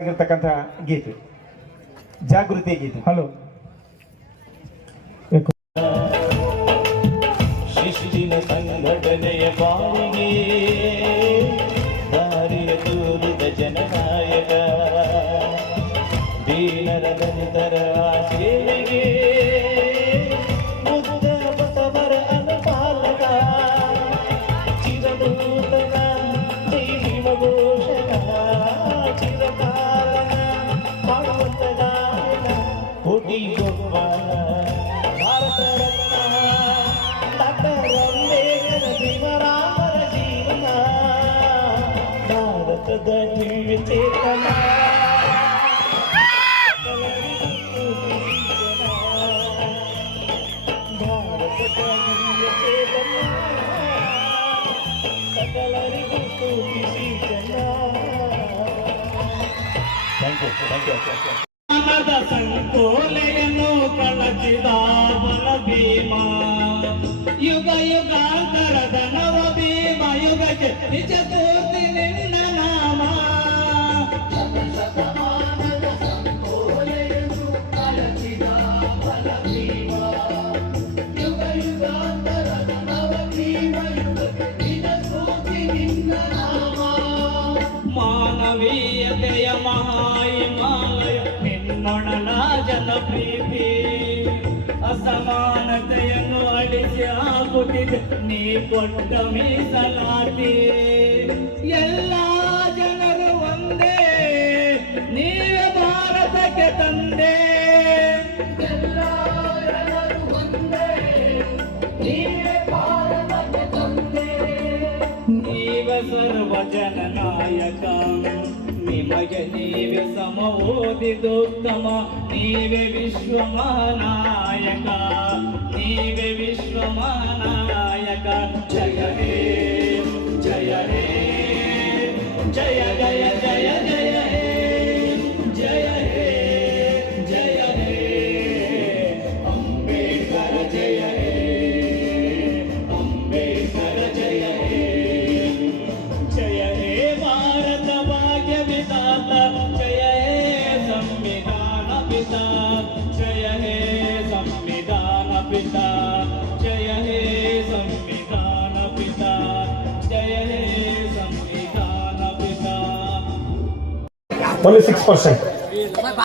ಆಗಿರ್ತಕ್ಕಂಥ ಗೀತೆ ಜಾಗೃತಿ ಗೀತೆ. ಹಲೋ ಶಿಸ್ತಿನ ಸಂಘಟನೆಯ ಪಾಲಿಗೆ ದಾರಿಯ ತೋರಿದ ಜನನಾಯಕ ದೀನರ ದಲಿತರ ಸೇವೆಗೆ భాగవతదాయన కోటి గొప్ప భారతరత్న డాక్టర్ అంబేద్కర్ భీమరామర థ్యాంక్ యూ థ్యాంక్ యూ అన్నద సంకోలయను కలచిదావల భీమ యుగ యుగాంతర ధనవ భీమ యుగ నిజ పూర్తి నిన్న నామా సమానద సంకోలయను కలచిదావల భీమ ಮಾನವೀಯತೆಯ ಮಹಾಹಿಮಾಲಯ ಜನ ಜನಪ್ರೀತಿ ಅಸಮಾನತೆಯನ್ನು ಅಳಿಸಿ ಹಾಕುತ್ತಿದೆ ನೀ ಕೊಟ್ಟ ಮೀಸಲಾತಿ. ಎಲ್ಲ ಜನರು ಒಂದೇ, ನೀವೇ ಭಾರತಕ್ಕೆ ತಂದೆ. ಎಲ್ಲ ಜನರು ಒಂದೇ భజన నాయక నిమయ నీవే సమోది దుఃఖమ నీవే విశ్వమనాయక నీవే విశ్వమనాయక జయ హే జయ హే జయ only 6%.